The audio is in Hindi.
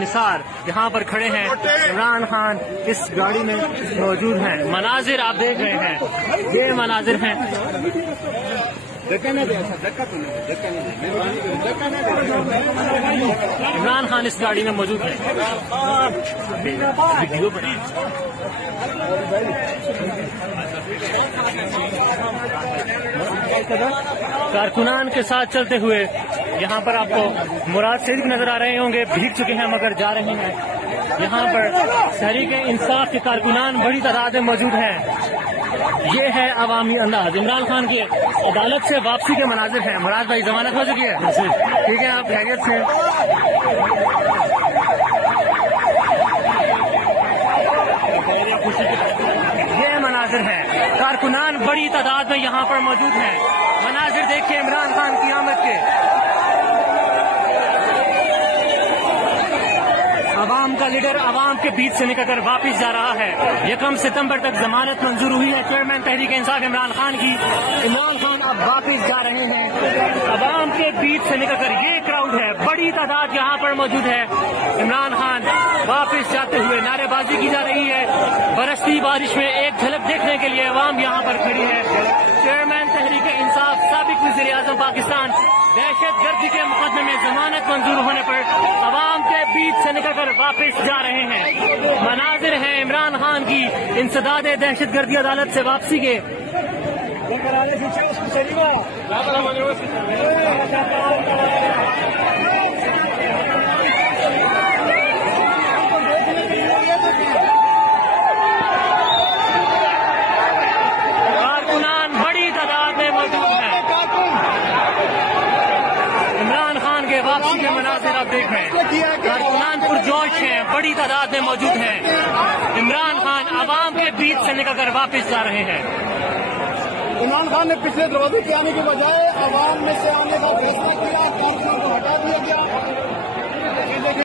निसार यहाँ पर खड़े हैं। इमरान खान इस गाड़ी में मौजूद हैं। मनाजिर आप देख रहे हैं, ये मनाजिर हैं। इमरान खान इस गाड़ी में मौजूद है। कारकुनान के साथ चलते हुए यहाँ पर आपको मुराद सिद्दीकी नजर आ रहे होंगे, भीग चुके हैं मगर जा रहे हैं। यहाँ पर तहरीक इंसाफ के कारकुनान बड़ी तादाद में मौजूद हैं। ये है अवामी अंदाज। इमरान खान की अदालत से वापसी के मनाजिर हैं। मुराद भाई, जमानत हो चुकी है? ठीक है, आप खैरियत से? ये मनाजिर हैं, कारकुनान बड़ी तादाद में यहाँ पर मौजूद हैं। मनाजिर देखिए इमरान खान की आमद के। अवाम का लीडर अवाम के बीच से निकलकर वापस जा रहा है। 1 सितंबर तक जमानत मंजूर हुई है चेयरमैन तहरीक इंसाफ इमरान खान की। इमरान खान अब वापस जा रहे हैं। अवाम के बीच से निकलकर ये क्राउड है, बड़ी तादाद यहाँ पर मौजूद है। इमरान खान वापस जाते हुए नारेबाजी की जा रही है। बरसती बारिश में एक झलक देखने के लिए अवाम यहाँ पर खड़ी है। चेयरमैन तहरीक इंसाफ साबिक वज़ीर आज़म पाकिस्तान दहशतगर्दी के मुकदमे में जमानत मंजूर होने पर अवाम के बीच से निकलकर वापस जा रहे हैं। मनाजिर हैं इमरान खान की इंसदाद दहशतगर्दी अदालत से वापसी के। कारकुनान बड़ी तादाद में मौजूद हैं। इमरान खान के वापसी के मनाजिर आप देख रहे हैं। कारकुनान पुरजोश हैं, बड़ी तादाद में मौजूद हैं। इमरान खान अवाम के बीच से निकलकर वापस जा रहे हैं। इमरान खान ने पिछले दरवाजे के आने के बजाय अवाम में से आने का